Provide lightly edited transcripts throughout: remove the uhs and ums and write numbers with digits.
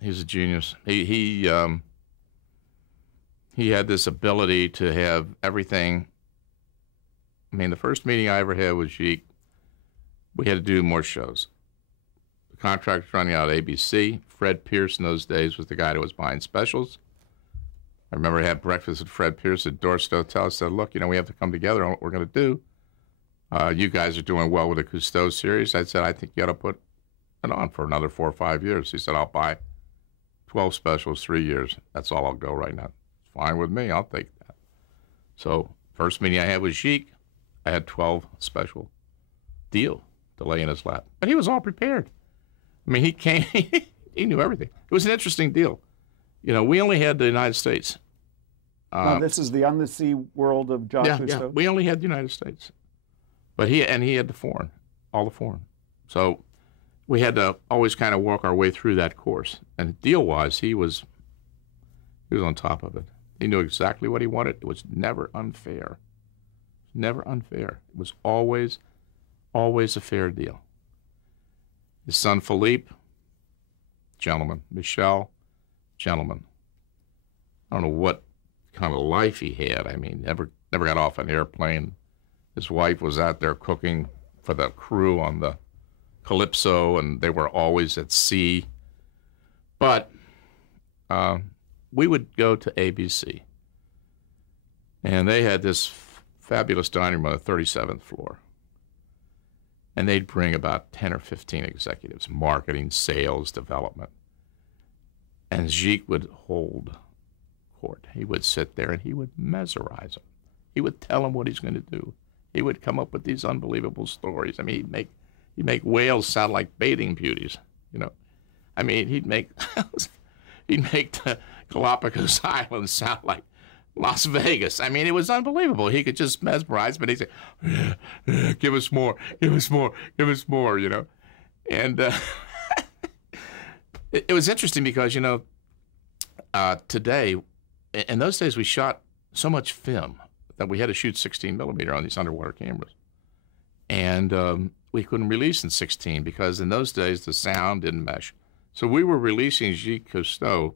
He's a genius. He had this ability to have everything. I mean, the first meeting I ever had with Jacques, we had to do more shows. The contract was running out at ABC. Fred Pierce in those days was the guy that was buying specials. I remember I had breakfast with Fred Pierce at Dorset Hotel. I said, look, we have to come together on what we're going to do. You guys are doing well with the Cousteau series. I said, I think you got to put it on for another 4 or 5 years. He said, I'll buy 12 specials, 3 years. That's all I'll go right now. It's fine with me. I'll take that. So first meeting I had with Jacques, I had 12 special deal to lay in his lap. But he was all prepared. I mean, he came, he knew everything. It was an interesting deal. We only had the United States. Now, this is the Undersea world of Jacques Cousteau? Yeah, we only had the United States. But he had all the foreign. So we had to always kind of work our way through that course. And deal-wise, he was on top of it. He knew exactly what he wanted. It was never unfair. Never unfair. It was always a fair deal. His son Philippe, gentleman. Michel, gentleman. I don't know what kind of life he had. I mean, never got off an airplane. His wife was out there cooking for the crew on the Calypso, and they were always at sea. But we would go to ABC, and they had this fabulous dining room on the 37th floor. And they'd bring about 10 or 15 executives, marketing, sales, development. And Jacques would hold court. He would sit there and he would mesmerize them. He would tell them what he's going to do. He would come up with these unbelievable stories. I mean, he'd make whales sound like bathing beauties, I mean, he'd make the Galapagos Islands sound like Las Vegas. I mean, it was unbelievable. He could just mesmerize, but he'd say, yeah, give us more, give us more, give us more, And it was interesting because, today, in those days, we shot so much film that we had to shoot 16 millimeter on these underwater cameras. And we couldn't release in 16 because in those days, the sound didn't mesh. So we were releasing Jacques Cousteau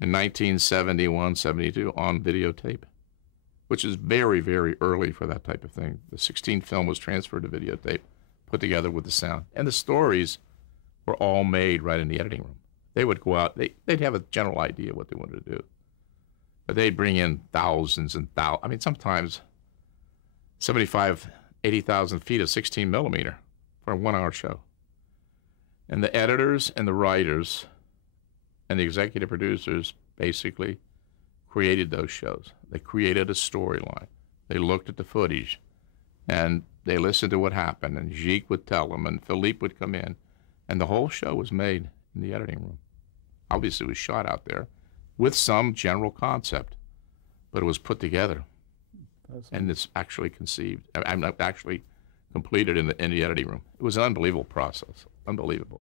in 1971, 72 on videotape, which is very, very early for that type of thing. The 16 film was transferred to videotape, put together with the sound. And the stories were all made right in the editing room. They would go out, they'd have a general idea what they wanted to do. But they'd bring in thousands and thousands. I mean, sometimes 75, 80,000 feet of 16 millimeter for a 1 hour show. And the editors and the writers and the executive producers basically created those shows. They created a storyline. They looked at the footage, and they listened to what happened, and Jacques would tell them, and Philippe would come in, and the whole show was made in the editing room. Obviously, it was shot out there with some general concept, but it was put together, and it's actually conceived. I'm actually completed in the editing room. It was an unbelievable process, unbelievable.